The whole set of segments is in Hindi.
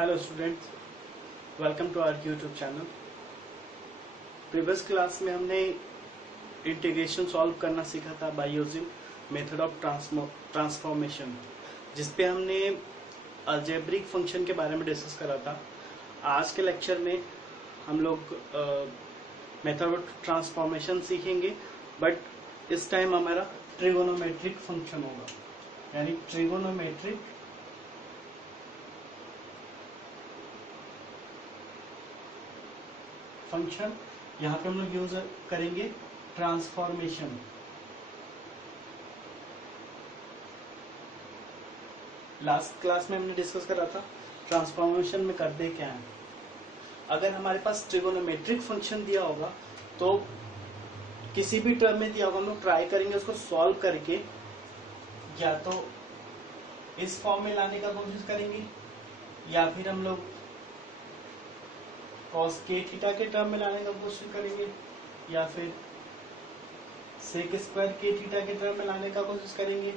Hello students, welcome to our YouTube channel. Previous class में हमने इंटीग्रेशन सॉल्व करना सीखा था by using method of transformation, जिसपे हमने अलजेब्रिक फंक्शन के बारे में डिस्कस करा था। आज के लेक्चर में हम लोग मेथड ऑफ ट्रांसफॉर्मेशन सीखेंगे, बट इस टाइम हमारा ट्रिगोनोमेट्रिक फंक्शन होगा, यानी ट्रिगोनोमेट्रिक फंक्शन। यहाँ पे हम लोग यूज करेंगे ट्रांसफॉर्मेशन। लास्ट क्लास में हमने डिस्कस करा था ट्रांसफॉर्मेशन में करते क्या है। अगर हमारे पास ट्रिगोनोमेट्रिक फंक्शन दिया होगा तो किसी भी टर्म में दिया होगा, हम लोग ट्राई करेंगे उसको सॉल्व करके या तो इस फॉर्म में लाने का कोशिश करेंगे या फिर हम लोग cos k थीटा के टर्म में लाने का कोशिश करेंगे या फिर sec स्क्वायर k थीटा के टर्म में लाने का कोशिश करेंगे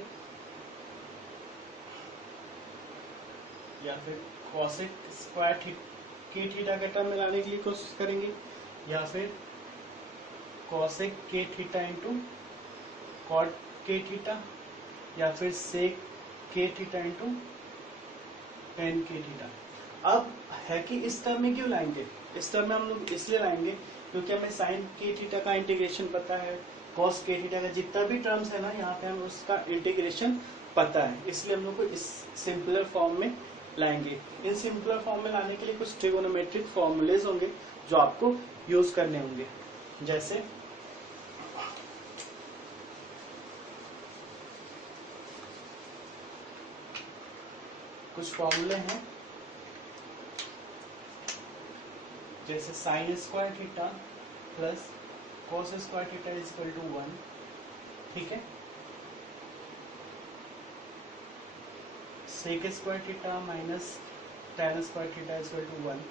या फिर cosec स्क्वायर k थीटा के टर्म में लाने के लिए कोशिश करेंगे या फिर cosec k theta into cot k theta या फिर sec k theta into tan k theta. अब है कि इस टर्म में क्यों लाएंगे? इस टर्म में हम लोग इसलिए लाएंगे क्योंकि हमें साइन के थीटा का इंटीग्रेशन पता है, कॉस के थीटा का जितना भी टर्म्स है ना, यहाँ पे हमें उसका इंटीग्रेशन पता है, इसलिए हम लोग को इस सिंपलर फॉर्म में लाएंगे। इन सिंपलर फॉर्म में लाने के लिए कुछ ट्रिगोनोमेट्रिक फॉर्मूलेज होंगे जो आपको यूज करने होंगे। जैसे कुछ फॉर्मूले हैं, जैसे sine square theta plus cos square theta is equal to 1, ठीक है। Sec square theta minus tan square theta is equal to 1,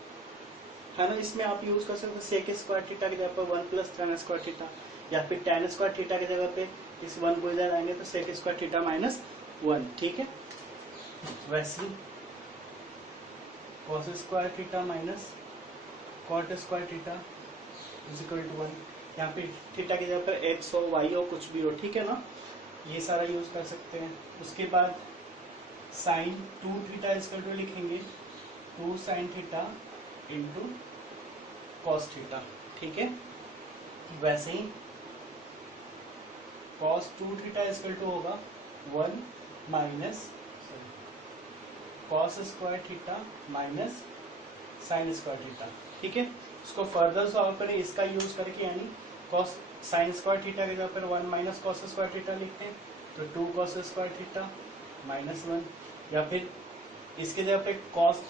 है ना। इसमें आप यूज कर सकते हो सेक स्क्वायर थीटा की जगह पर 1 प्लस tan स्क्वायर थीटा, या फिर tan स्क्वायर थीटा की जगह पे इस 1 को इधर आएंगे तो सेक स्क्वायर थीटा माइनस 1, ठीक है। वैसे cos square theta minus cot square theta is equal to 1, यहाँ पे थीटा की जगह पर एक्स हो वाई हो कुछ भी हो, ठीक है ना। ये सारा यूज कर सकते हैं। उसके बाद sine 2 theta is equal to लिखेंगे 2 sine theta into cos theta, ठीक है। वैसे ही cos 2 theta is equal to होगा 1 minus cos square theta minus sine square theta, ठीक है। इसको फर्दर सॉल्व करें इसका यूज करके, यानी कॉस साइन स्क्वायर थीटा की जगह पर 1 माइनस कॉस स्क्वायर थीटा लिखते हैं तो 2 कॉस स्क्वायर थीटा माइनस 1, या फिर इसके जगह पे कॉस,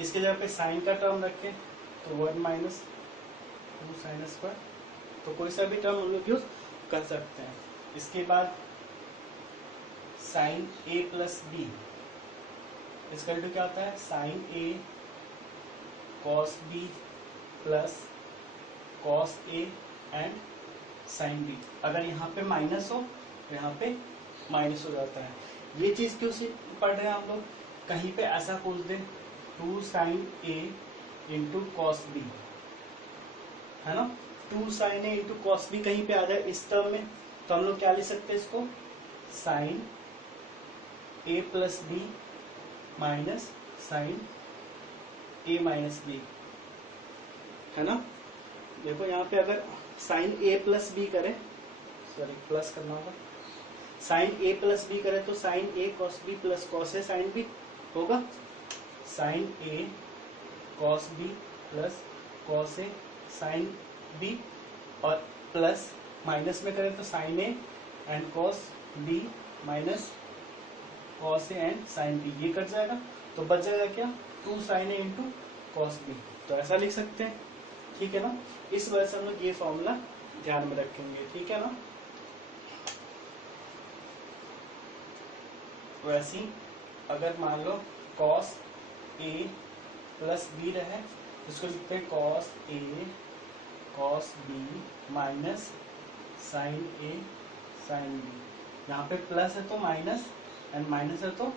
इसके जगह पे साइन का टर्म रखें तो 1 माइनस 2 साइन स्क्वायर, तो कोई सा भी टर्म हम लोग यूज कर सकते हैं। इसके बाद साइन ए प्लस बी इसका क्या होता है, sine A cos B plus cos A and sine B. अगर यहाँ पे माइनस हो तो यहाँ पे माइनस हो जाता है। ये चीज क्यों से पढ़ रहे हैं हम लोग, कहीं पे ऐसा पूछ दें 2 साइन ए इंटू कॉस बी, है ना। 2 साइन ए इंटू कॉस बी कहीं पे आ जाए इस टर्म में, तो हम लोग क्या लिख सकते हैं इसको, sine A plus B minus sine A minus B, है ना। देखो यहाँ पे अगर साइन ए प्लस बी करें, सॉरी प्लस करना होगा, साइन ए प्लस बी करें तो sine A cos B plus cos A sine B होगा, sine A cos B plus cos A sine B, और प्लस माइनस में करें तो sine A and cos B minus cos A and sine B, ये कट जाएगा तो बच जाएगा क्या, 2 साइन ए इंटू कॉस बी, तो ऐसा लिख सकते हैं, ठीक है ना। इस वजह से हम लोग ये फॉर्मूला ध्यान में रखेंगे, ठीक है ना। वैसे ही अगर मान लो कॉस ए प्लस बी रहे, इसको लिखते हैं cos A cos B minus sine A sine B. यहाँ पे प्लस है तो माइनस एंड माइनस है तो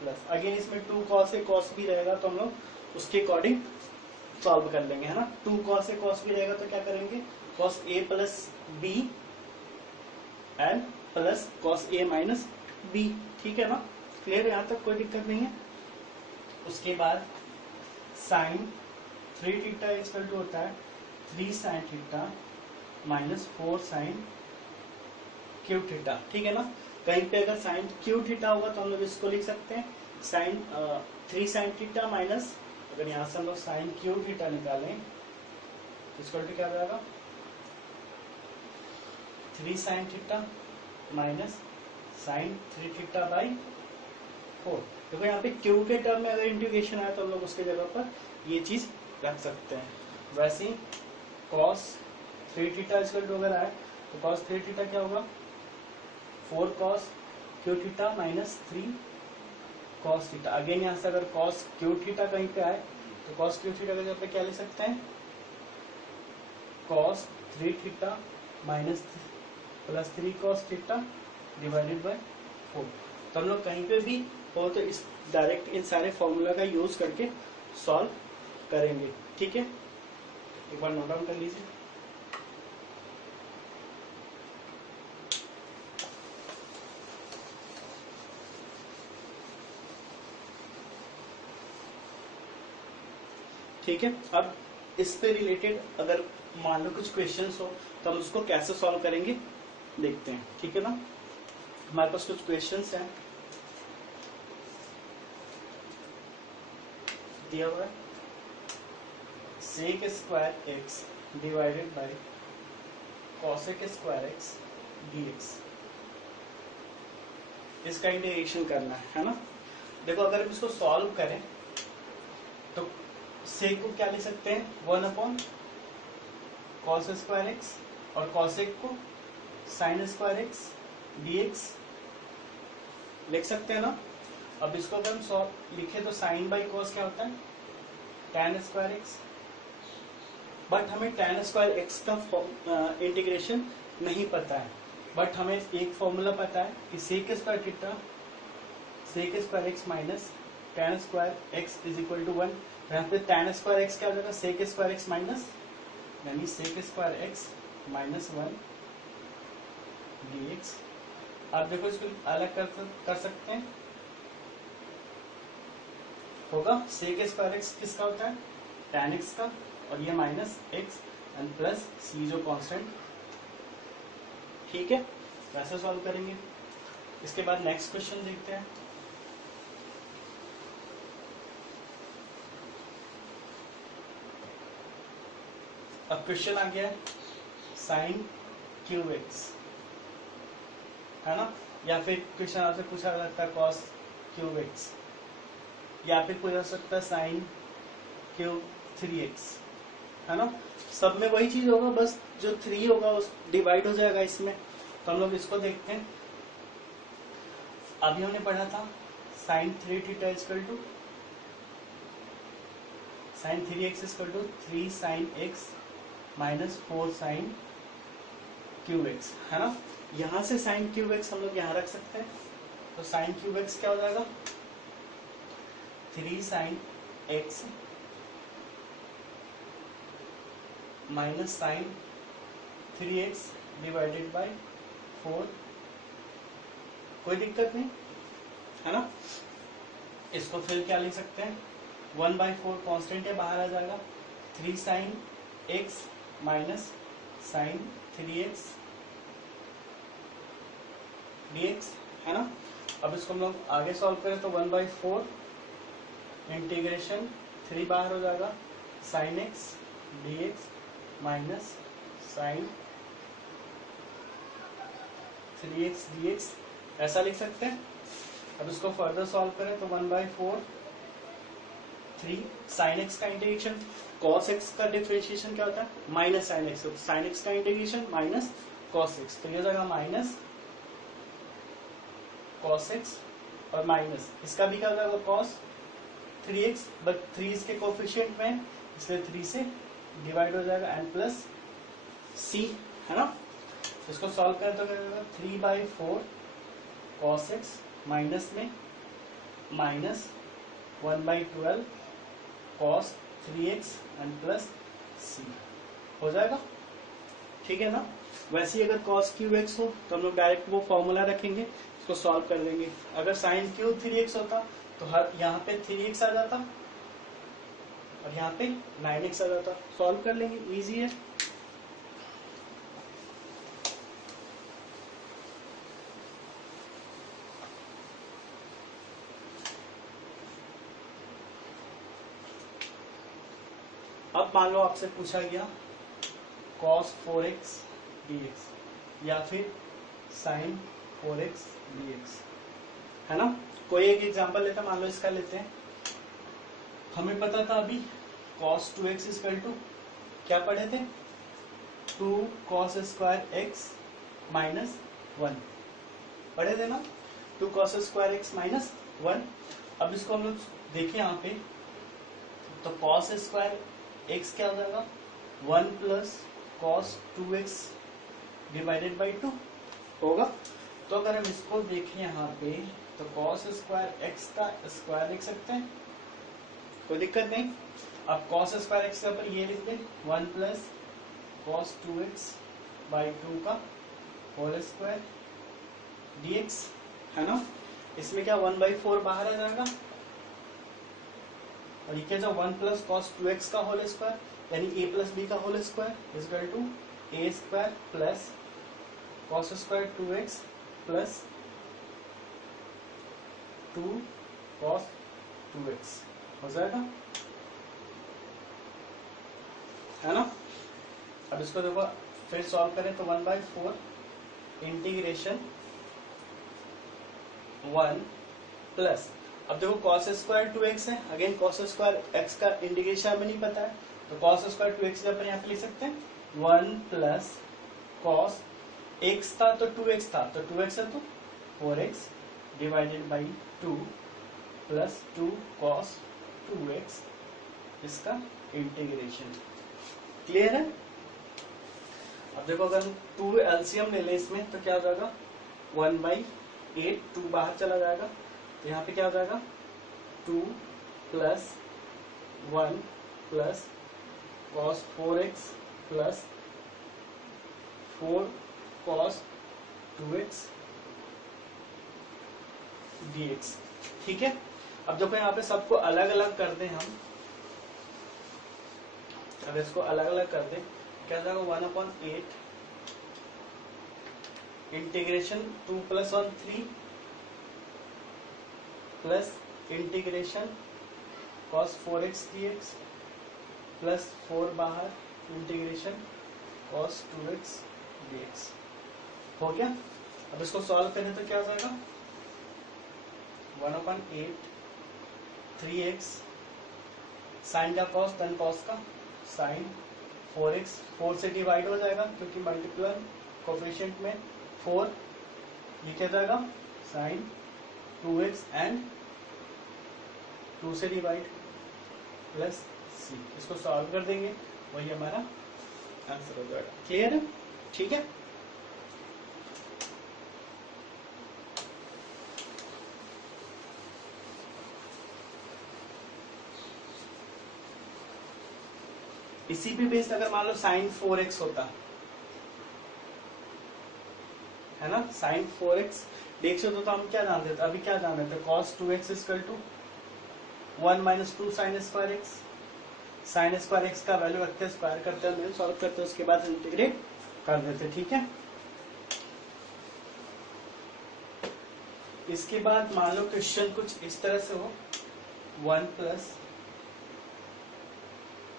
प्लस अगेन इसमें 2 cos a cos b रहेगा तो हम लोग उसके अकॉर्डिंग सॉल्व कर लेंगे, है ना। 2 cos a cos b रहेगा तो क्या करेंगे, cos a plus b and plus cos a minus b, ठीक है ना। क्लियर, यहाँ तक कोई दिक्कत नहीं है। उसके बाद साइन 3 थीटा इक्वल टू होता है 3 sine theta minus 4 sine cube theta, ठीक है ना। कहीं पे अगर साइन क्यूब थीटा होगा तो हम लोग इसको लिख सकते हैं साइन 3 साइन थीटा माइनस, अगर यहाँ से हम लोग साइन क्यूब थीटा निकालें इसको क्या जाएगा 3 sine theta minus sine 3 theta by 4। देखो यहाँ पे क्यू के टर्म में अगर इंटीग्रेशन आया तो हम लोग उसके जगह पर ये चीज रख सकते हैं। वैसे ही cos 3 थीटा इक्वल टू अगर आए तो cos 3 थीटा क्या होगा 4 cos Q theta minus 3 cos theta. Again यहाँ से अगर cos क्यू थीटा कहीं पे आए तो cos क्यू थीटा की जगह पे क्या लिख सकते हैं cos 3 theta minus plus 3 cos theta divided by 4। तो हम लोग कहीं पे भी हो तो इस डायरेक्ट इन सारे फॉर्मूला का यूज करके सॉल्व करेंगे, ठीक है। एक बार नोट डाउन कर लीजिए। ठीक है, अब इस पे रिलेटेड अगर मान लो कुछ क्वेश्चंस हो तो हम उसको कैसे सॉल्व करेंगे देखते हैं, ठीक है ना। हमारे पास कुछ क्वेश्चंस हैं, दिया हुआ है sec square x divided by cosec square x dx, इसका इंटीग्रेशन करना है ना। देखो अगर हम इसको सॉल्व करें तो सेक को क्या लिख सकते हैं 1 अपॉन कॉस स्क्वायर एक्स और कॉसेक को साइन स्क्वायर एक्स dx लिख सकते हैं ना। अब इसको अगर हम सॉल्व लिखे तो साइन बाई कॉस क्या होता है tan स्क्वायर एक्स, बट हमें tan स्क्वायर एक्स का इंटीग्रेशन नहीं पता है, बट हमें एक फॉर्मूला पता है कि sec square theta sec square x minus tan square x is equal to 1। यहाँ पे tan स्क्वायर एक्स क्या हो जाएगा सेक स्क्वायर एक्स माइनस, यानी sec square x minus 1 dx। आप देखो इसको अलग कर सकते हैं, होगा सेक स्क्वायर एक्स किसका होता है tan एक्स का, और ये माइनस एक्स एंड प्लस सी जो कांस्टेंट, ठीक है। वैसे सॉल्व करेंगे। इसके बाद नेक्स्ट क्वेश्चन देखते हैं। अब क्वेश्चन आ गया साइन क्यूब एक्स, है ना, या फिर क्वेश्चन आपसे पूछा जाता है कॉस क्यूब एक्स, या फिर पूछा सकता है साइन क्यूब 3x, है ना। सब में वही चीज होगा, बस जो 3 होगा उस डिवाइड हो जाएगा इसमें। तो हम लोग इसको देखते हैं। अभी हमने पढ़ा था sine 3 theta equal to sine 3x equal to 3 sine x minus 4 sine cube x, है ना। यहां से साइन क्यूब एक्स हम लोग यहाँ रख सकते हैं, तो साइन क्यूब एक्स क्या हो जाएगा 3 sine x minus sine 3x divided by 4। कोई दिक्कत नहीं, है ना। इसको फिर क्या लिख सकते हैं 1/4 कांस्टेंट है, बाहर आ जाएगा 3 sine x minus sine 3x dx, है ना। अब इसको हम लोग आगे सॉल्व करें तो 1/4 इंटीग्रेशन 3 बाहर हो जाएगा sine x dx minus sine 3x dx, ऐसा लिख सकते हैं। अब इसको फर्दर सॉल्व करें तो 1/4 3 साइन एक्स का इंटीग्रेशन, कॉस एक्स का डिफरेंशिएशन क्या होता है minus sine x, sine x का इंटीग्रेशन माइनस कॉस एक्स, तो ये जाएगा माइनस कॉस एक्स और माइनस इसका भी क्या हो जाएगा कॉस 3x, बट 3 इसके कोफिशिएंट में इसलिए 3 से डिवाइड हो जाएगा एंड प्लस सी, है ना। इसको सॉल्व करें तो क्या होगा 3/4 कॉस एक्स माइनस में minus 1/12 cos 3x and plus c हो जाएगा, ठीक है ना। वैसे ही अगर cos QX हो तो हम लोग डायरेक्ट वो फॉर्मूला रखेंगे, उसको सॉल्व कर देंगे। अगर sin Q 3x होता तो हर यहाँ पे 3x आ जाता और यहाँ पे 9x आ जाता, सॉल्व कर लेंगे, इजी है। अब मान लो आपसे पूछा गया cos 4x dx या फिर sin 4x dx, है ना। कोई एक एग्जांपल लेते हैं, मान लो इसका लेते हैं। हमें पता था अभी cos 2x इक्वल टू क्या पढ़े थे, 2 cos स्क्वायर x माइनस 1 पढ़े थे ना, 2 cos स्क्वायर x माइनस 1। अब इसको हम लोग देखें यहाँ पे, तो cos स्क्वायर x क्या हो जाएगा, 1 plus cos 2x divided by 2 होगा। तो अगर हम इसको देखें यहाँ पे तो cos स्क्वायर x का स्क्वायर लिख सकते हैं, कोई दिक्कत नहीं। अब cos स्क्वायर x के ऊपर ये लिख दें 1 प्लस cos 2x बाई 2 का होल स्क्वायर dx, है ना। इसमें क्या 1/4 बाहर आ जाएगा और ये क्या जो 1 प्लस कॉस 2x का होल स्क्वायर यानी a प्लस बी का whole square equal to a square plus cos square 2x plus 2 cos 2x हो जाएगा, है ना। अब इसको देखो फिर सॉल्व करें तो 1/4 इंटीग्रेशन 1 प्लस, अब देखो cos स्क्वायर 2x है, अगेन cos स्क्वायर x का इंटीग्रेशन हमें नहीं पता है, तो cos स्क्वायर 2x अपन यहाँ पे लिख सकते हैं 1 प्लस cos x था तो 2x था, तो 2x है तो 4x divided by 2 plus 2 cos 2x इसका इंटीग्रेशन, क्लियर है। अब देखो अगर हम 2 एलसीएम ले लें इसमें तो क्या हो जाएगा 1/8, 2 बाहर चला जाएगा तो यहाँ पे क्या हो जाएगा 2 plus 1 plus cos 4x plus 4 cos 2x dx, ठीक है। अब देखो यहाँ पे सबको अलग अलग कर दें हम, अब इसको अलग अलग कर दें क्या जाएगा 1/8 integration 2 plus 1 3 plus integration cos 4x dx plus 4 बाहर इंटीग्रेशन cos 2x dx हो गया। अब इसको सॉल्व करें तो क्या हो जाएगा 1/8 3x साइन का cos tan cos का साइन 4x 4 से डिवाइड हो जाएगा क्योंकि मल्टीप्लाई कोफिशिएंट में 4, ये क्या जाएगा साइन 2x एंड 2 से डिवाइड प्लस c, इसको सॉल्व कर देंगे वही हमारा आंसर हो जाएगा, क्लियर है, ठीक है। इसी पे बेस्ड अगर मान लो साइन 4x होता है ना, साइन 4x dx होता तो हम क्या जानते थे, अभी क्या जान रहे थे cos 2x equal to 1 minus 2 sine square x, sine square x का वैल्यू रखते हैं, स्क्वायर करते हैं, सॉल्व करते हैं, उसके बाद इंटीग्रेट कर देते, ठीक है। इसके बाद मान लो क्वेश्चन कुछ इस तरह से हो 1 प्लस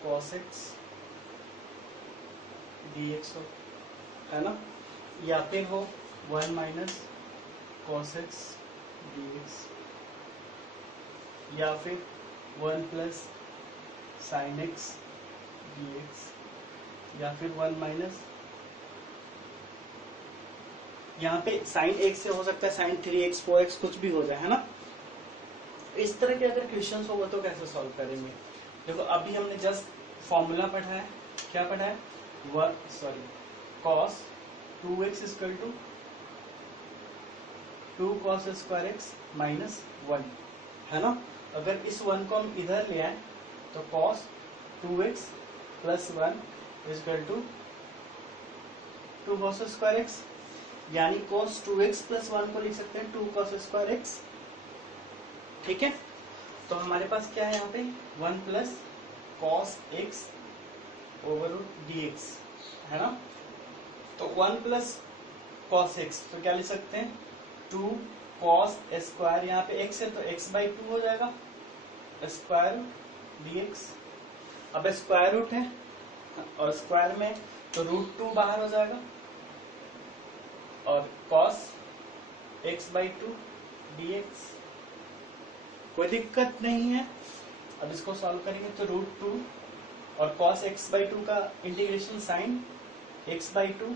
cos x dx हो, है ना, या फिर हो 1 माइनस cos x dx, या फिर 1 प्लस sin x dx, या फिर 1 माइनस, यहाँ पे sin x से हो सकता है sin 3x 4x कुछ भी हो जाए, है ना। इस तरह के अगर क्वेश्चन हो तो कैसे सॉल्व करेंगे, देखो अभी हमने जस्ट फॉर्मूला पढ़ा है, क्या पढ़ा है cos 2x equal to 2 cos square x minus 1, है ना। अगर इस 1 को हम इधर ले आए तो cos 2x plus 1 is equal to 2 cos square x, यानी cos 2x प्लस 1 को लिख सकते हैं 2 cos स्क्वायर x। ठीक है, तो हमारे पास क्या है यहाँ पे 1 plus cos x over root dx, है ना। तो 1 प्लस cos x तो क्या लिख सकते हैं 2 cos स्क्वायर, यहाँ पे x है तो x बाई 2 हो जाएगा स्क्वायर dx। अब स्क्वायर रूट है और स्क्वायर में तो रूट 2 बाहर हो जाएगा और cos x बाई 2 dx, कोई दिक्कत नहीं है। अब इसको सॉल्व करेंगे तो रूट 2 और cos x बाई 2 का इंटीग्रेशन साइन x बाई 2,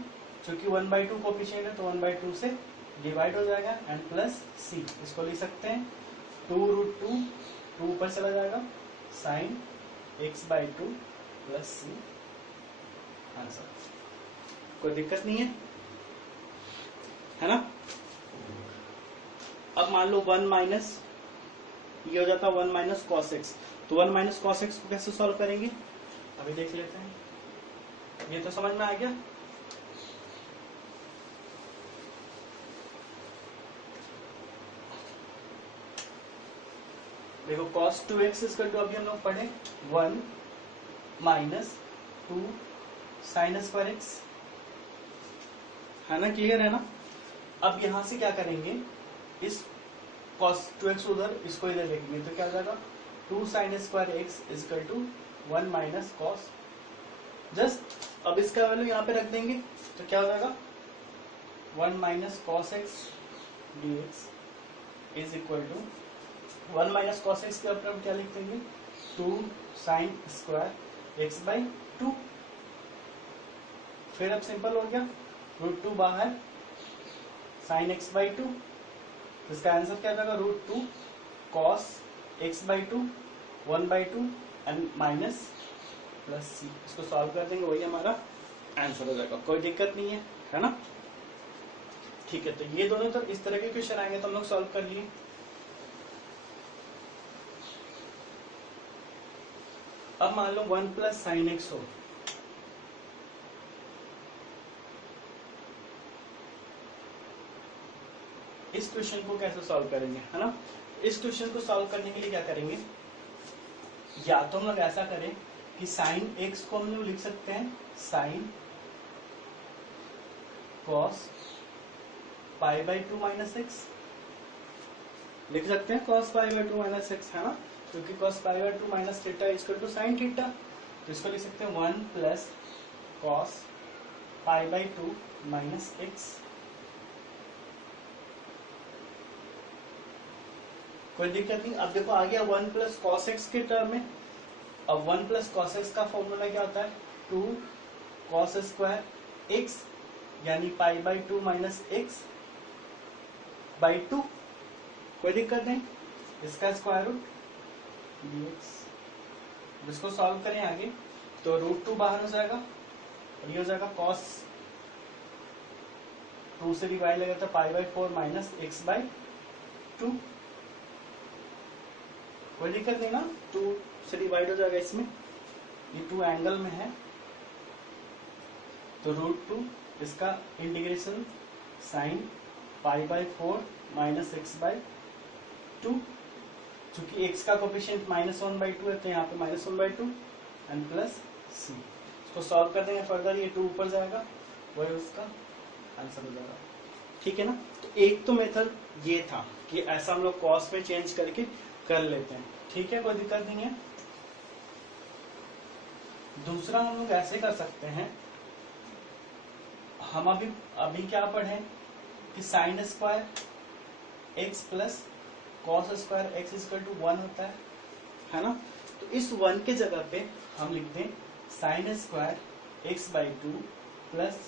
चूंकि 1 बाई 2 कोफिशिएंट है तो 1 बाई 2 से डिवाइड हो जाएगा एंड प्लस c, इसको लिख सकते हैं 2 रूट 2 ऊपर चला जाएगा sine x by 2 plus c, answer. कोई दिक्कत नहीं है ना। अब मान लो 1 माइनस ये हो जाता 1 माइनस कॉस एक्स, तो 1 माइनस कॉस एक्स को कैसे सॉल्व करेंगे अभी देख लेते हैं। ये तो समझ में आ गया। देखो cos 2x इसका टू अभी हम लोग पढ़े 1 माइनस 2 साइन स्क्वायर एक्स, है ना, क्लियर है ना। अब यहां से क्या करेंगे, इस cos 2x उधर, इसको इधर लिखेंगे तो क्या हो जाएगा 2 sine square x is equal to 1 minus cos, just अब इसका वैल्यू यहाँ पे रख देंगे तो क्या हो जाएगा 1 minus cos x D x is equal to 1 minus cos x के ऊपर हम क्या लिख देंगे 2 साइन स्क्वायर एक्स बाई 2, फिर अब सिंपल हो गया रूट 2 बाहर साइन एक्स बाई 2, इसका आंसर क्या जाएगा root 2 cos x by 2 1 by 2 and minus plus c, इसको सॉल्व कर देंगे वही हमारा आंसर हो जाएगा। कोई दिक्कत नहीं है ना। ठीक है, तो ये दोनों तो इस तरह के क्वेश्चन आएंगे तो हम लोग सॉल्व कर लिए। अब मान लो 1 प्लस साइन एक्स हो, इस क्वेश्चन को कैसे सॉल्व करेंगे, है ना। इस क्वेश्चन को सॉल्व करने के लिए क्या करेंगे, या तो हम लोग ऐसा करें कि साइन एक्स को हम लोग लिख सकते हैं sine cos pi by 2 minus x, लिख सकते हैं cos pi by 2 minus x, है ना, क्योंकि cos pi by 2 minus theta equal to sine theta, तो इसको लिख सकते हैं 1 plus cos pi by 2 minus x. कोई दिक्कत नहीं। अब देखो आ गया 1 प्लस कॉस एक्स के टर्म में। अब 1 प्लस कॉस एक्स का फॉर्मूला क्या होता है 2 कॉस स्क्वायर एक्स, यानी पाई बाई 2 माइनस एक्स बाई 2, कोई दिक्कत नहीं, इसका स्क्वायर रूट dx। इसको सॉल्व करें आगे तो रूट 2 बाहर हो जाएगा और ये हो जाएगा कॉस 2 से डिवाइड लगेगा तो pi by 4 minus x by 2, कोई दिक्कत नहीं ना, 2 से डिवाइड हो जाएगा इसमें, ये 2 एंगल में है तो रूट 2 इसका integration sine pi by 4 minus x by 2, चूंकि x का कोफिशिएंट -1/2 है तो यहाँ पे -1/2 एंड प्लस c, इसको सॉल्व कर देंगे फर्दर, ये 2 ऊपर जाएगा वही उसका आंसर हो जाएगा। ठीक है ना। तो एक तो मेथड ये था कि ऐसा हम लोग कॉस में चेंज करके कर लेते हैं, ठीक है, कोई दिक्कत नहीं है। दूसरा हम लोग ऐसे कर सकते हैं, हम अभी क्या पढ़े कि sine square x plus cos square x equal to 1 होता है ना। तो इस 1 के जगह पे हम लिख दें sign square x by 2 plus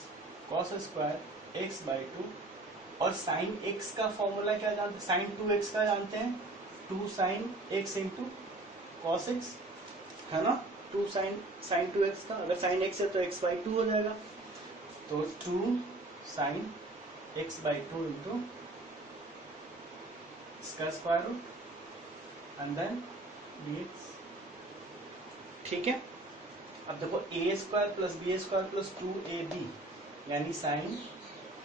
cos square x by 2, और साइन एक्स का फॉर्मूला क्या जानते हैं, साइन 2x का जानते हैं 2 sine x into cos x, है ना, 2 साइन 2x का, अगर साइन x है तो x बाई 2 हो जाएगा, तो 2 साइन x बाई 2 इंटू इसका square root and then dx। ठीक है, अब देखो a square plus b square plus 2ab यानी sign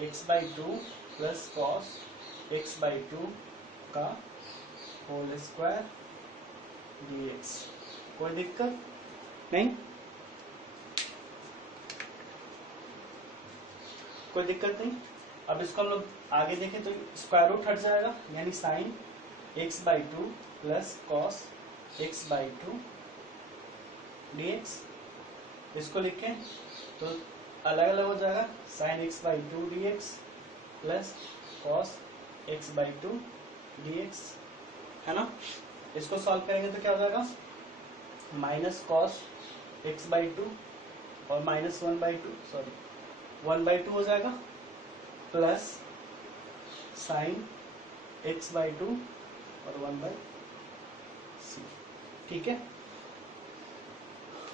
x/2 plus cos x/2 का होल स्क्वायर dx। कोई दिक्कत नहीं, कोई दिक्कत नहीं। अब इसको हम लोग आगे देखें तो स्क्वायर रूट हट जाएगा यानी sign x/2 plus cos x/2 dx। इसको लिखें तो अलग अलग हो जाएगा, sine x/2 dx plus cos x/2 dx, है ना। इसको सॉल्व करेंगे तो क्या हो जाएगा, माइनस कॉस x/2 और माइनस 1/2 सॉरी 1/2 हो जाएगा प्लस साइन x/2 और 1/c। ठीक है,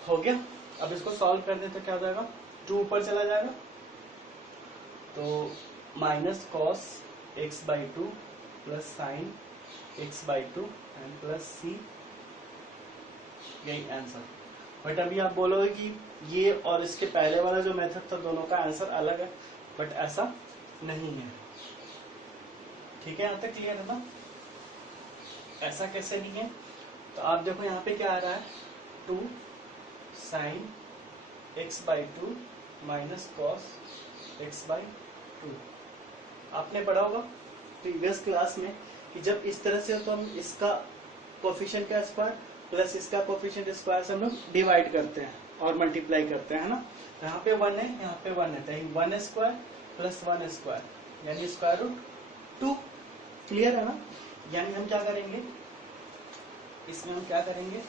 हो गया। अब इसको सॉल्व कर दे तो क्या हो जाएगा, 2 ऊपर चला जाएगा तो minus cos x/2 plus sign x/2 and plus c, यही आंसर। बट अभी आप बोलोगे कि ये और इसके पहले वाला जो मेथड था दोनों का आंसर अलग है, बट ऐसा नहीं है। ठीक है, यहाँ तक क्लियर है ना। ऐसा कैसे नहीं है, तो आप देखो यहाँ पे क्या आ रहा है, 2 sign x/2 minus cos x/2। आपने पढ़ा होगा प्रीवियस क्लास में कि जब इस तरह से हो तो हम इसका कोफिशिएंट का स्क्वायर प्लस इसका कोफिशिएंट स्क्वायर से हम लोग डिवाइड करते हैं और मल्टीप्लाई करते हैं ना। तो यहाँ पे 1 है, यहाँ पे 1 है, तो 1 स्क्वायर प्लस 1 स्क्वायर यानी स्क्वायर रूट 2। क्लियर है ना। यानी हम क्या करेंगे, इसमें हम क्या करेंगे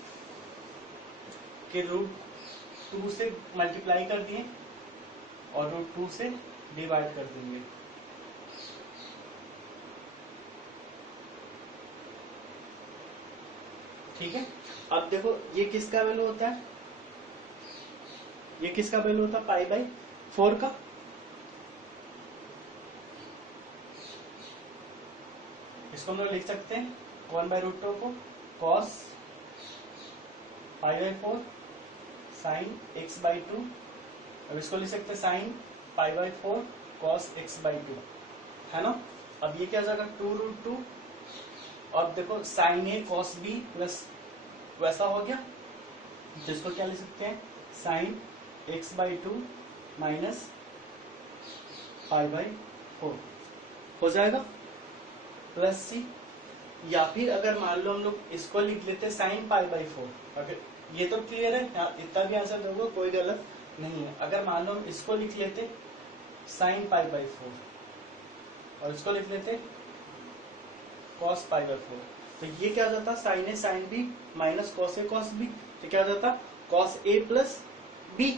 कि रूट 2 से मल्टीप्लाई कर दिए और रूट 2 से डिवाइड कर देंगे। ठीक है, अब देखो ये किसका वैल्यू होता है, ये किसका वैल्यू होता है, π/4 का। इसको हम लोग लिख सकते हैं 1/√2 को cos π/4 साइन x/2। अब इसको लिख सकते हैं साइन π/4 cos x/2, है ना। अब ये क्या हो जाएगा 2√2। अब देखो sign A cos B plus वैसा हो गया, जिसको क्या लिख सकते हैं साइन x/2 माइनस π/4 हो जाएगा प्लस सी। या फिर अगर मान लो हम लोग इसको लिख लेते साइन π/4, अगर ये तो क्लियर है, इतना भी आंसर दोगे कोई गलत नहीं है। अगर मान लो हम इसको लिख लेते साइन π/4 और इसको लिख लेते cos π/4, तो ये क्या हो जाता साइन ए साइन बी माइनस कॉस ए कॉस बी, तो क्या हो जाता cos a प्लस बी,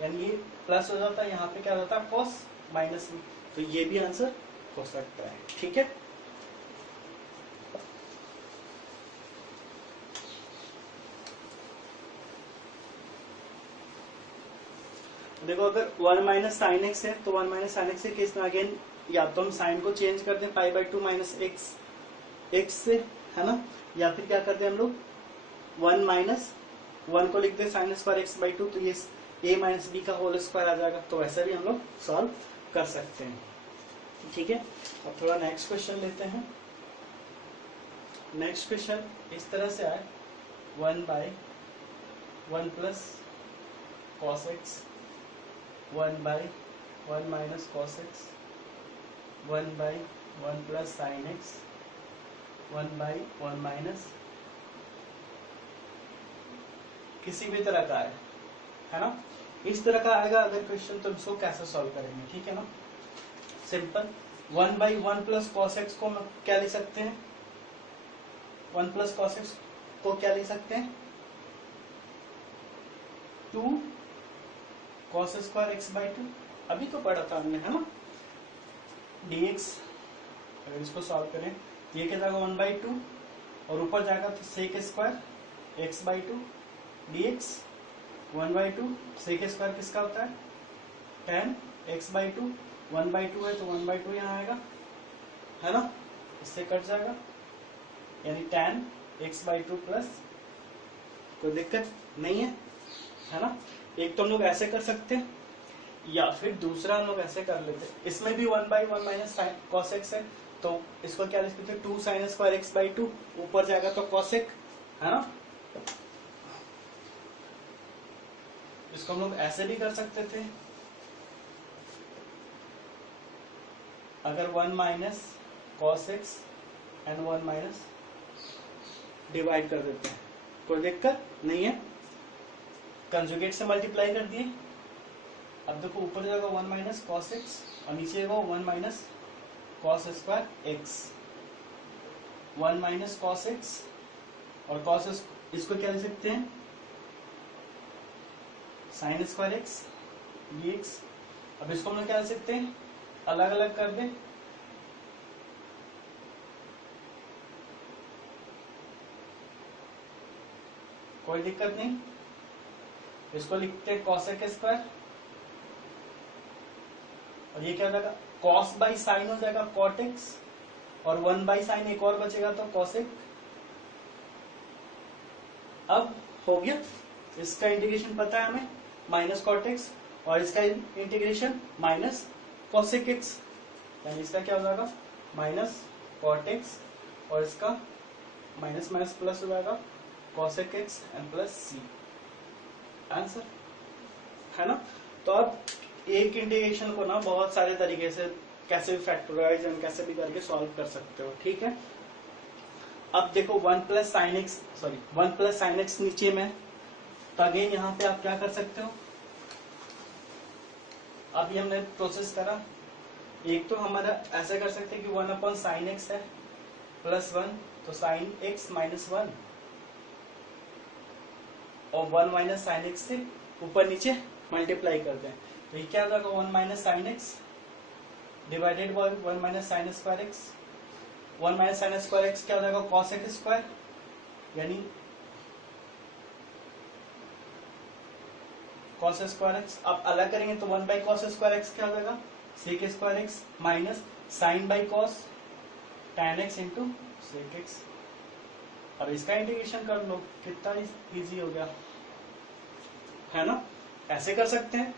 यानी ये प्लस हो जाता है, यहाँ पे क्या हो जाता cos माइनस बी। तो ये भी आंसर हो सकता है। ठीक है, देखो अगर 1 माइनस साइन एक्स है तो 1 माइनस साइन एक्स के केस में अगेन या तो हम साइन को चेंज कर दें π/2 माइनस एक्स से, है ना, या फिर क्या करते हैं हम लोग 1 माइनस 1 को लिख दे साइन स्क्वायर x/2, तो ये a माइनस बी का होल स्क्वायर आ जाएगा। तो वैसा भी हम लोग सॉल्व कर सकते हैं। ठीक है, अब थोड़ा नेक्स्ट क्वेश्चन लेते हैं। नेक्स्ट क्वेश्चन इस तरह से आए 1/1 plus cos x 1/1 minus cos x 1/1 plus sine x 1/1 minus किसी भी तरह का है ना। इस तरह का आएगा अगर क्वेश्चन तो इसको कैसे सॉल्व करेंगे। ठीक है ना, सिंपल 1/1 प्लस कॉस एक्स को क्या लिख सकते हैं, 1 प्लस कॉस एक्स को क्या लिख सकते हैं 2 कॉस स्क्वायर x/2, अभी तो पढ़ा था हमने, है ना। dx अगर इसको सॉल्व करें ये क्या जाएगा 1/2 और ऊपर जाएगा तो sec square x/2 dx 1/2 sec square किसका होता है tan x/2, 1/2 है तो 1/2 यहाँ आएगा, है ना, इससे कट जाएगा यानी tan x/2 प्लस, कोई दिक्कत नहीं है ना। एक तो हम लोग ऐसे कर सकते हैं, या फिर दूसरा हम लोग ऐसे कर लेते हैं, इसमें भी 1/1 माइनस साइन कॉस एक्स है, तो इसको क्या लिख सकते हैं 2 साइन स्क्वायर x/2, ऊपर जाएगा तो कॉस एक्स, है ना। इसको हम लोग ऐसे भी कर सकते थे, अगर 1 minus cos x and 1 minus divide कर देते हैं, कोई दिक्कत नहीं है, कंजुगेट से मल्टीप्लाई कर दिए। अब देखो ऊपर जाएगा 1 माइनस कॉस एक्स और नीचे जाएगा 1 minus cos square x, 1 minus cos x और कॉस, इसको क्या लिख सकते हैं साइन स्क्वायर एक्स dx। अब इसको हम लोग क्या लिख सकते हैं, अलग अलग कर दें, कोई दिक्कत नहीं, इसको लिखते हैं कॉसेक स्क्वायर और ये क्या हो जाएगा कॉस बाई साइन हो जाएगा कॉट एक्स, और 1 बाई साइन एक और बचेगा तो कॉसेक। अब हो गया, इसका इंटीग्रेशन पता है हमें माइनस कॉट एक्स, और इसका इंटीग्रेशन माइनस कॉसेक एक्स, यानी इसका क्या हो जाएगा माइनस कॉट एक्स और इसका माइनस माइनस प्लस हो जाएगा cosec x and plus C, answer है ना। तो अब एक इंटीग्रेशन को ना बहुत सारे तरीके से कैसे भी फैक्टराइज एंड कैसे भी करके सॉल्व कर सकते हो, ठीक है। अब देखो 1 प्लस साइन एक्स नीचे में, तो अगेन यहाँ पे आप क्या कर सकते हो, अभी हमने प्रोसेस करा, एक तो हमारा ऐसे कर सकते हैं कि 1 अपॉन साइन एक्स है प्लस 1, तो साइन एक्स माइनस 1 और 1 माइनस साइन एक्स से ऊपर नीचे मल्टीप्लाई कर दें, तो ये क्या हो जाएगा 1 minus sine x divided bye 1 minus sine square x, 1 minus sine square x क्या हो जाएगा कॉस एक्स स्क्वायर, यानी कॉस स्क्वायर एक्स। अब अलग करेंगे तो 1 बाई कॉस स्क्वायर एक्स क्या हो जाएगा sec square x minus sine by cos tan x into sec x. अब इसका इंटीग्रेशन कर लो, कितना इजी हो गया, है ना। ऐसे कर सकते हैं,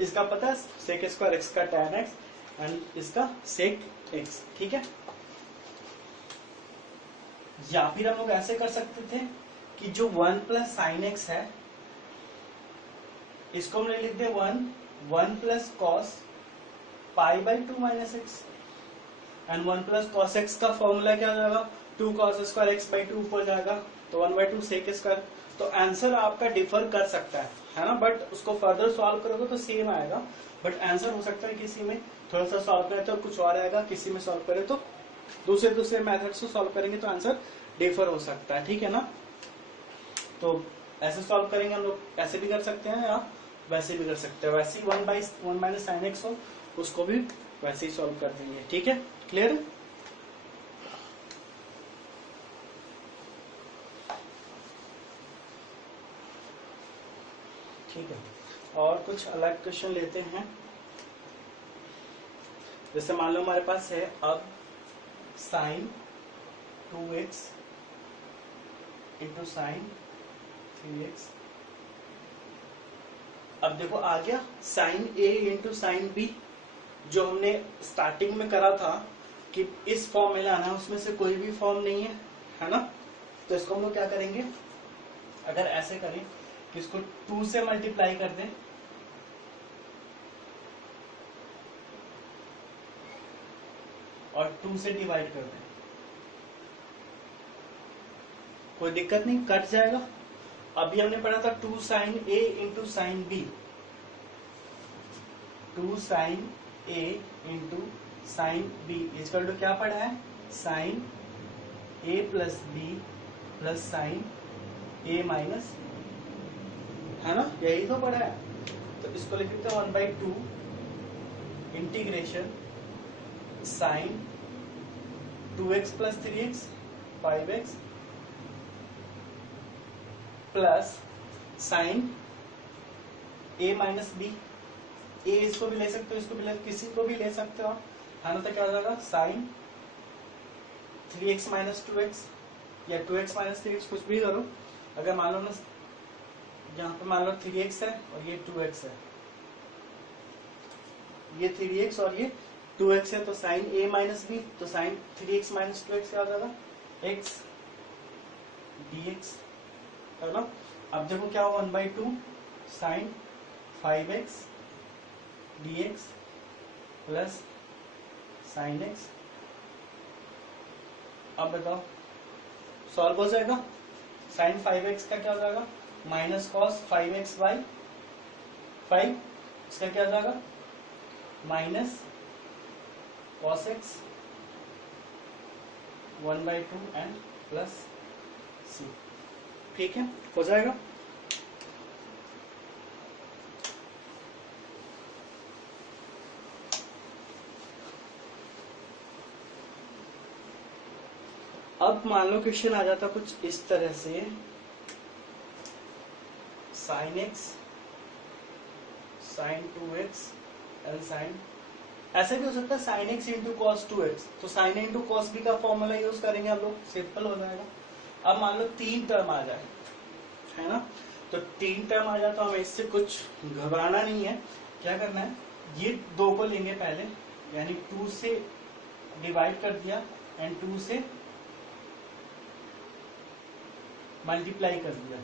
इसका पता है सेक स्क्वायर एक्स का tan एक्स एंड इसका सेक एक्स, ठीक है। या फिर हम लोग ऐसे कर सकते थे कि जो 1 प्लस साइन एक्स है इसको हम लिख दे 1 plus cos pi by 2 minus x, and 1 plus cos x का फॉर्मूला क्या हो जाएगा 2 कॉस स्क्वायर एक्स बाई 2 ऊपर जाएगा तो 1/2 सेक स्क्वायर। तो आंसर आपका डिफर कर सकता है ना, बट उसको फर्दर सॉल्व करोगे तो सेम आएगा, बट आंसर हो सकता है किसी में थोड़ा सा सॉल्व करें तो कुछ और आएगा, किसी में सॉल्व करें तो दूसरे मेथड से सॉल्व करेंगे तो आंसर डिफर हो सकता है, ठीक है ना। तो ऐसे सॉल्व करेंगे हम लोग, ऐसे भी कर सकते हैं या वैसे भी कर सकते हैं, वैसे ही 1 माइनस साइन एक्स हो उसको भी वैसे ही सॉल्व कर देंगे, ठीक है, क्लियर है। ठीक है, और कुछ अलग क्वेश्चन लेते हैं। जैसे मान लो हमारे पास है अब sign 2x into sine 3x। अब देखो आ गया sine a into sine b, जो हमने स्टार्टिंग में करा था कि इस फॉर्म में लाना है, उसमें से कोई भी फॉर्म नहीं है ना। तो इसको हम लोग क्या करेंगे, अगर ऐसे करें कि इसको 2 से मल्टीप्लाई कर दें और 2 से डिवाइड कर दें, कोई दिक्कत नहीं, कट जाएगा। अभी हमने पढ़ा था 2 sine a into sine b, 2 sine a into sine b equal to क्या पढ़ा है sine a plus b plus sine a minus, है ना, यही तो पढ़ा है। तो इसको लिख देते हैं 1/2 integration sine 2x plus 3x 5x plus sine a minus b, a इसको भी ले सकते हो, इसको भी किसी को भी ले सकते हो, है ना। तो क्या हो जाएगा साइन 3x माइनस 2x या 2x माइनस 3x कुछ भी करो, अगर मान लो ना यहाँ पे मान लो 3x है और ये 2x है, ये 3x और ये 2x है, तो साइन a माइनस बी, तो साइन 3x माइनस 2x क्या हो जाएगा, x dx, है ना। अब देखो क्या हो, 1/2 sine 5x dx plus sine x। अब बताओ सॉल्व हो जाएगा, साइन 5x का क्या हो जाएगा, माइनस कॉस 5x बाई 5, इसका क्या हो जाएगा, minus cos x 1/2 and plus c। ठीक है, हो जाएगा। अब मान लो क्वेश्चन आ जाता कुछ इस तरह से, sine x sine 2x and sine, ऐसे भी हो सकता है sign x into cos 2x, तो साइन इंटू कॉस बी का फॉर्मूला यूज करेंगे हम लोग, सिंपल हो जाएगा। अब मान लो 3 टर्म आ जाए, है ना, तो 3 टर्म आ जाए तो हमें इससे कुछ घबराना नहीं है। क्या करना है, ये 2 को लेंगे पहले, यानी 2 से डिवाइड कर दिया एंड 2 से मल्टीप्लाई कर दिया,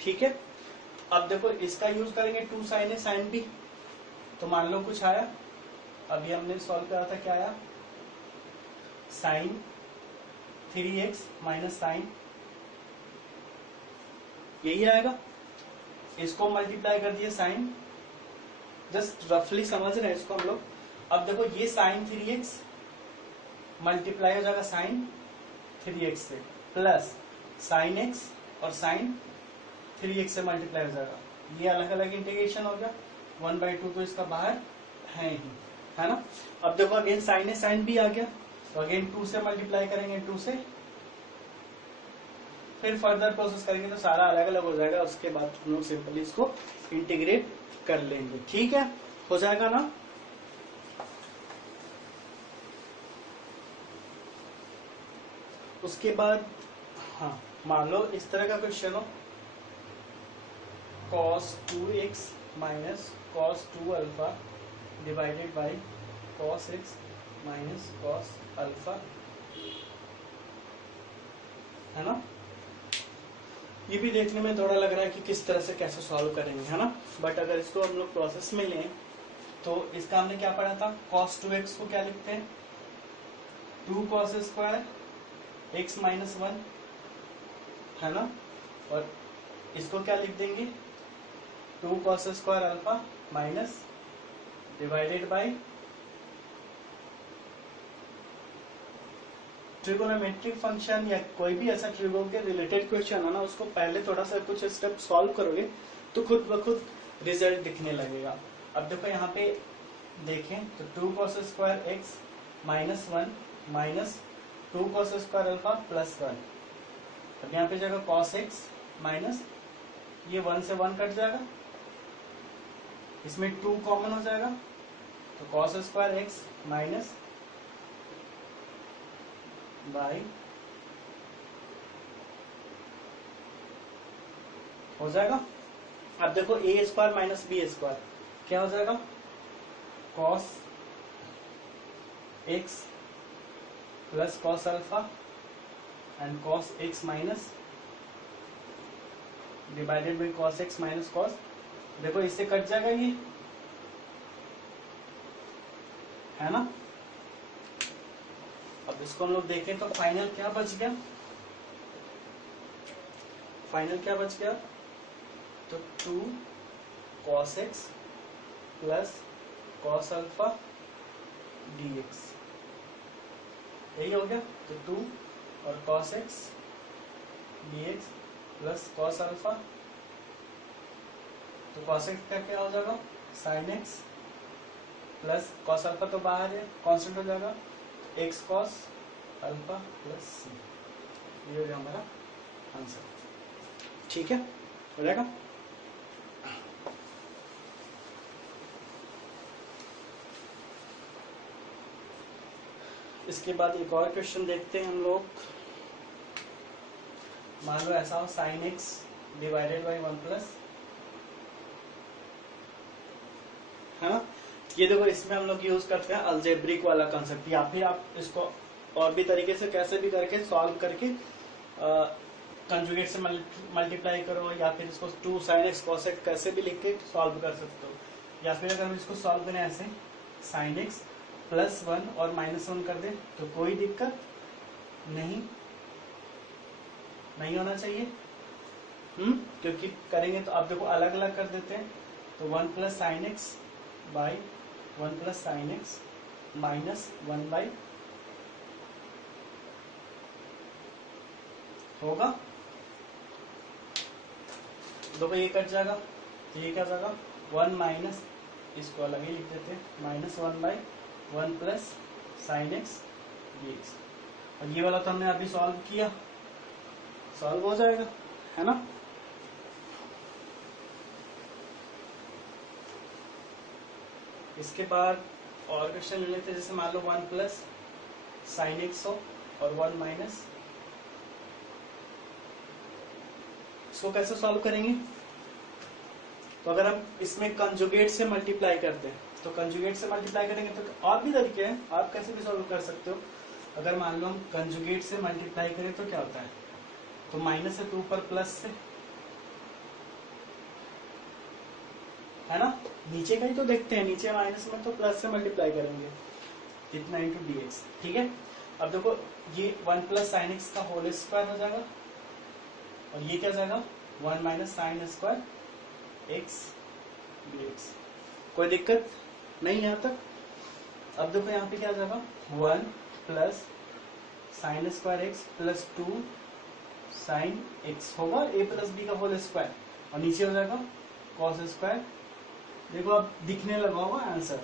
ठीक है। अब देखो इसका यूज करेंगे 2 साइन ए साइन बी, तो मान लो कुछ आया, अभी हमने सॉल्व करा था, क्या आया, साइन 3x माइनस साइन, यही आएगा। इसको मल्टीप्लाई कर दिया साइन, जस्ट रफली समझ रहे हैं इसको हम लोग। अब देखो ये साइन 3x मल्टीप्लाई हो जाएगा साइन 3x से, प्लस साइन x और साइन 3x से मल्टीप्लाई हो जाएगा, ये अलग अलग इंटीग्रेशन हो गया, 1/2 तो इसका बाहर है ही, है ना। अब देखो अगेन साइन ए साइन बी आ गया, तो अगेन 2 से मल्टीप्लाई करेंगे, 2 से फिर फर्दर प्रोसेस करेंगे तो सारा अलग अलग हो जाएगा, उसके बाद हम लोग सिंपली इसको इंटीग्रेट कर लेंगे, ठीक है, हो जाएगा ना। उसके बाद हाँ, मान लो इस तरह का क्वेश्चन हो, cos 2x minus cos 2 alpha divided by cos x minus cos alpha, है ना। ये भी देखने में थोड़ा लग रहा है कि किस तरह से कैसे सॉल्व करेंगे, है ना। बट अगर इसको हम लोग प्रोसेस में लें तो इसका हमने क्या पढ़ा था, cos 2x को क्या लिखते हैं, 2 cos स्क्वायर x माइनस 1, है ना, और इसको क्या लिख देंगे, 2 cos square alpha minus divided by trigonometric function या कोई भी ऐसा ट्रिगो के रिलेटेड क्वेश्चन है ना, उसको पहले थोड़ा सा कुछ स्टेप सॉल्व करोगे तो खुद ब खुद रिजल्ट दिखने लगेगा। अब देखो यहाँ पे देखें तो 2 cos square x minus 1 minus 2 cos square alpha plus 1, अब यहाँ पे जाएगा cos x माइनस, ये 1 से 1 कट जाएगा, इसमें 2 कॉमन हो जाएगा, तो cos square x minus by हो जाएगा। अब देखो a square minus B square क्या हो जाएगा, cos x plus cos alpha and cos x minus divided by cos x minus cos, देखो इससे कट जाएगा ये, है ना। अब इसको हम लोग देखें तो फाइनल क्या बच गया, फाइनल क्या बच गया, तो 2 cos x plus cos alpha dx, यही हो गया, तो 2 और cos x dx plus cos alpha, तो cos x का क्या हो जाएगा, sin x plus cos alpha तो बाहर है, कांस्टेंट हो जाएगा, x cos alpha plus c, ये हो गया हमारा आंसर, ठीक है, हो जाएगा। इसके बाद एक और क्वेश्चन देखते हैं हम लोग। मान लो ऐसा हो साइन एक्स डिवाइडेड बाई 1+, है ना। ये देखो इसमें हम लोग यूज करते हैं अलजेब्रिक वाला कंसेप्ट, या फिर आप इसको और भी तरीके से कैसे भी करके सॉल्व करके कंजुगेट से मल्टीप्लाई करो, या फिर इसको 2 sin x cos x कैसे भी लिख के सॉल्व कर सकते हो। या फिर अगर हम इसको सॉल्व करें ऐसे sin x +1 और -1 कर दे तो कोई दिक्कत नहीं होना चाहिए। क्योंकि करेंगे तो आप देखो अलग अलग कर देते हैं, तो 1 + sin x by 1 + sin x -1 by होगा, देखो ये कट जाएगा तो ये क्या जाएगा 1 माइनस, इसको अलग ही लिख देते हैं -1 बाई 1 + sin x dx। और ये वाला तो हमने अभी सॉल्व किया, सॉल्व हो जाएगा, है ना। इसके बाद और क्वेश्चन ले लेते हैं, जैसे मान लो 1 + sin x हो और 1 माइनस, इसको कैसे सॉल्व करेंगे। तो अगर हम इसमें कंजुगेट से मल्टीप्लाई करते हैं तो कंजुगेट से मल्टीप्लाई करेंगे तो और भी तरीके हैं, आप कैसे भी सॉल्व कर सकते हो। अगर मान लो हम कंजुगेट से मल्टीप्लाई करें तो क्या होता है, तो माइनस है 2 पर प्लस से, है ना। नीचे का ही तो देखते हैं, नीचे माइनस में तो प्लस से मल्टीप्लाई करेंगे, इतना इंटू dx, ठीक है। अब देखो ये 1 + sin x का होल स्क्वायर हो जाएगा, और ये क्या जाएगा 1 - sin² x dx। कोई दिक्कत नहीं यहाँ तक। अब देखो यहाँ पे क्या जाएगा 1 + sin² x + 2 sin x होगा a + b का होल स्क्वायर, और नीचे हो जाएगा cos²। देखो अब दिखने लगा होगा आंसर,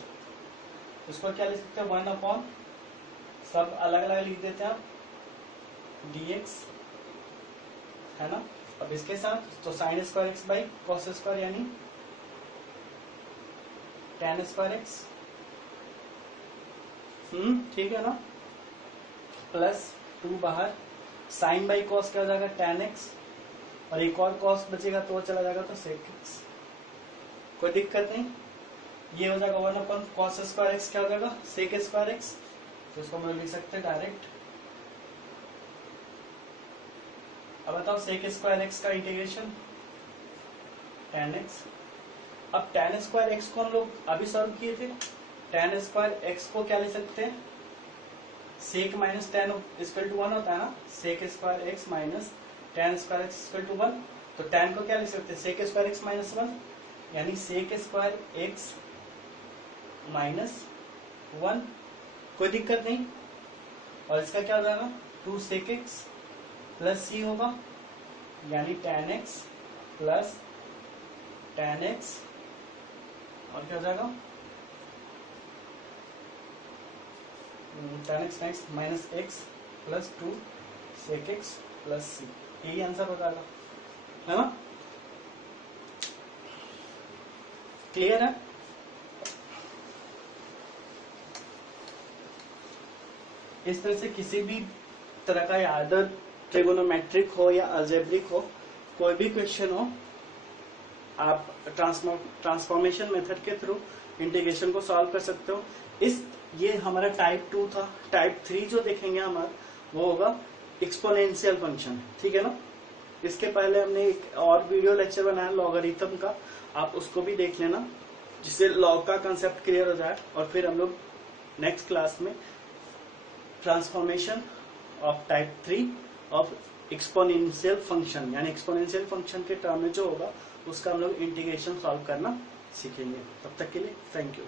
उसको क्या लिख सकते हैं 1/, सब अलग अलग लिख देते हैं आप dx, है ना। अब इसके साथ तो sin² x बाई cos² यानी tan² x, ठीक है ना, प्लस 2 बाहर, sin बाई cos क्या हो जाएगा tan x, और एक और cos बचेगा तो वो चला जाएगा तो sec x। कोई दिक्कत नहीं, ये हो जाएगा 1/, cos² x क्या हो जाएगा sec² x, तो इसको हम लोग लिख सकते हैं डायरेक्ट। अब बताओ sec² x का इंटीग्रेशन tan x। अब tan² x को हम लोग अभी सॉल्व किए थे, tan² x को क्या ले सकते हैं, sec - tan = 1 होता है ना, sec² x - tan² x = 1, तो tan को क्या ले सकते हैं sec² x -1, यानी sec² x -1, कोई दिक्कत नहीं। और इसका क्या हो जाएगा 2 sec x प्लस c होगा, यानी tan x plus tan x, और क्या हो जाएगा tan x -x plus 2 sec x plus c, यही आंसर हो जाएगा, है ना। क्लियर है। इस तरह से किसी भी तरह का आदर ट्रिगोनोमेट्रिक हो या अलजेब्रिक हो, कोई भी क्वेश्चन हो, आप ट्रांसफॉर्मेशन मेथड के थ्रू इंटीग्रेशन को सॉल्व कर सकते हो। ये हमारा टाइप 2 था। टाइप 3 जो देखेंगे हमारा वो होगा एक्सपोनेंशियल फंक्शन, ठीक है ना। इसके पहले हमने एक और वीडियो लेक्चर बनाया लॉगरिथम का, आप उसको भी देख लेना, जिससे लॉग का कंसेप्ट क्लियर हो जाए। और फिर हम लोग नेक्स्ट क्लास में transformation of type 3 of exponential function, यानी एक्सपोनेंशियल फंक्शन के टर्म में जो होगा उसका हम लोग इंटीग्रेशन सॉल्व करना सीखेंगे। तब तक के लिए थैंक यू।